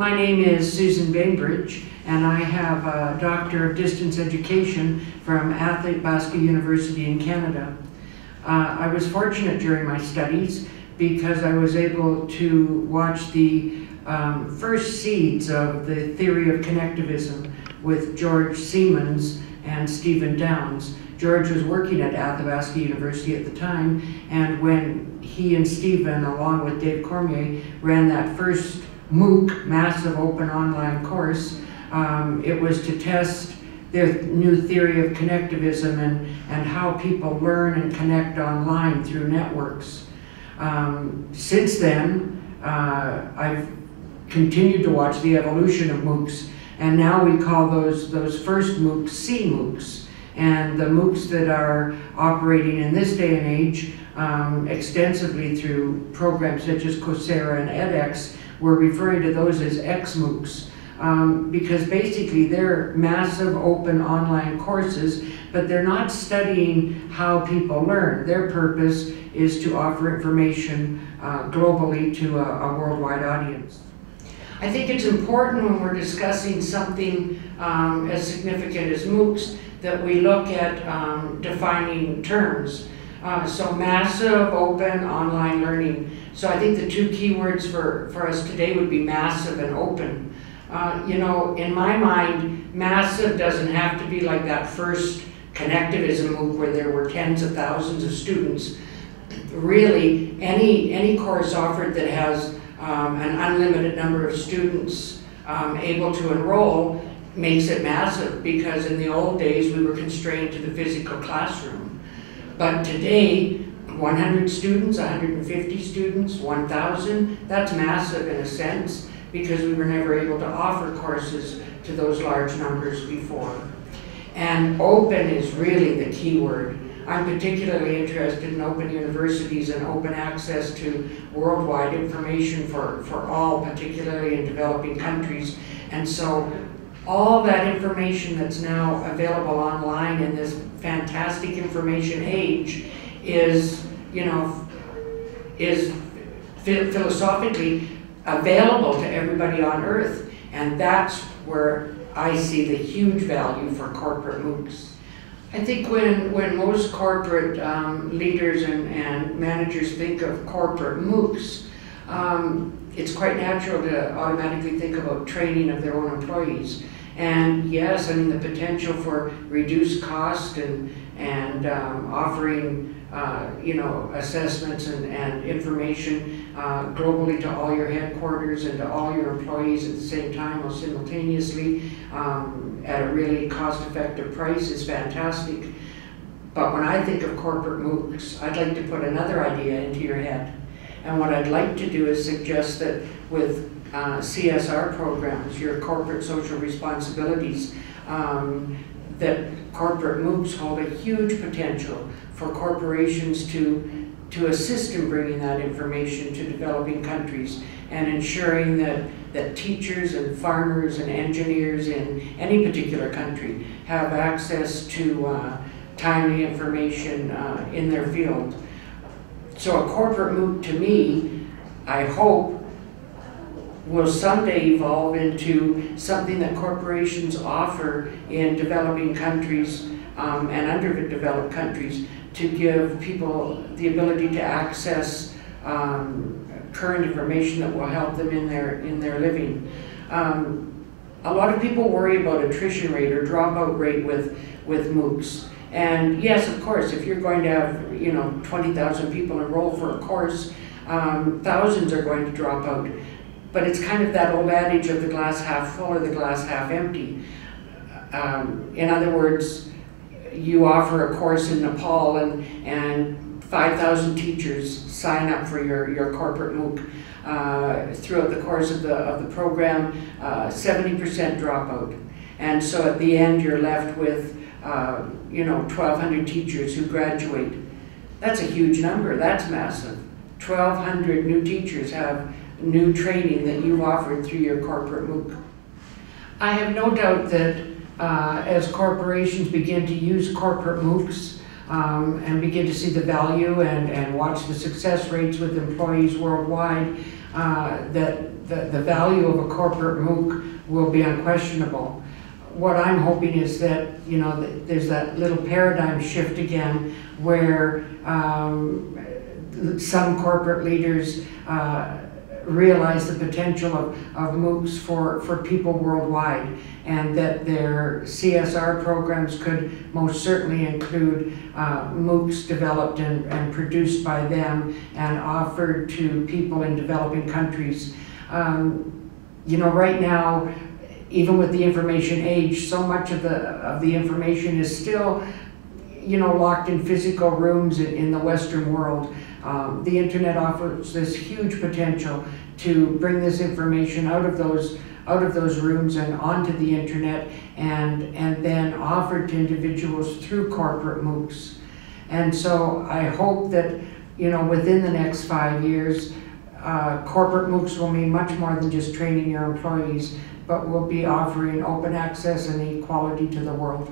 My name is Susan Bainbridge, and I have a Doctor of Distance Education from Athabasca University in Canada. I was fortunate during my studies because I was able to watch the first seeds of the theory of connectivism with George Siemens and Stephen Downes. George was working at Athabasca University at the time, and when he and Stephen, along with Dave Cormier, ran that first MOOC, Massive Open Online Course, it was to test their new theory of connectivism and how people learn and connect online through networks. Since then, I've continued to watch the evolution of MOOCs, and now we call those first MOOCs C-MOOCs. And the MOOCs that are operating in this day and age extensively through programs such as Coursera and edX, we're referring to those as X-MOOCs. Because basically they're massive open online courses, but they're not studying how people learn. Their purpose is to offer information globally to a worldwide audience. I think it's important when we're discussing something as significant as MOOCs that we look at defining terms. So massive open online learning. So I think the two keywords for us today would be massive and open. You know, in my mind, massive doesn't have to be like that first connectivism MOOC where there were tens of thousands of students. Really, any course offered that has an unlimited number of students able to enroll makes it massive, because in the old days we were constrained to the physical classroom. But today, 100 students, 150 students, 1,000, that's massive in a sense, because we were never able to offer courses to those large numbers before. And open is really the key word. I'm particularly interested in open universities and open access to worldwide information for all, particularly in developing countries. And so all that information that's now available online in this fantastic information age is, you know, is philosophically available to everybody on earth. And that's where I see the huge value for corporate MOOCs. I think when most corporate leaders and managers think of corporate MOOCs, it's quite natural to automatically think about training of their own employees. And yes, I mean, the potential for reduced cost and offering you know, assessments and information globally to all your headquarters and to all your employees at the same time or simultaneously at a really cost-effective price is fantastic. But when I think of corporate MOOCs, I'd like to put another idea into your head. And what I'd like to do is suggest that with CSR programs, your corporate social responsibilities, that corporate MOOCs hold a huge potential for corporations to assist in bringing that information to developing countries and ensuring that teachers and farmers and engineers in any particular country have access to timely information in their field. So a corporate MOOC, to me, I hope, will someday evolve into something that corporations offer in developing countries and underdeveloped countries to give people the ability to access current information that will help them in their living. A lot of people worry about attrition rate or dropout rate with MOOCs. And yes, of course, if you're going to have, you know, 20,000 people enroll for a course, thousands are going to drop out. But it's kind of that old adage of the glass half full or the glass half empty. In other words, you offer a course in Nepal and 5,000 teachers sign up for your corporate MOOC. Throughout the course of the program, 70% dropout. And so at the end, you're left with you know, 1,200 teachers who graduate. That's a huge number. That's massive. 1,200 new teachers have new training that you've offered through your corporate MOOC. I have no doubt that as corporations begin to use corporate MOOCs and begin to see the value and watch the success rates with employees worldwide, that the value of a corporate MOOC will be unquestionable. What I'm hoping is that, you know, there's that little paradigm shift again where some corporate leaders realize the potential of MOOCs for people worldwide, and that their CSR programs could most certainly include MOOCs developed and produced by them and offered to people in developing countries. You know, right now, even with the information age, so much of the information is still, you know, locked in physical rooms in the Western world. The internet offers this huge potential to bring this information out of those rooms and onto the internet, and then offered to individuals through corporate MOOCs. And so I hope that, you know, within the next 5 years, corporate MOOCs will mean much more than just training your employees, but will be offering open access and equality to the world.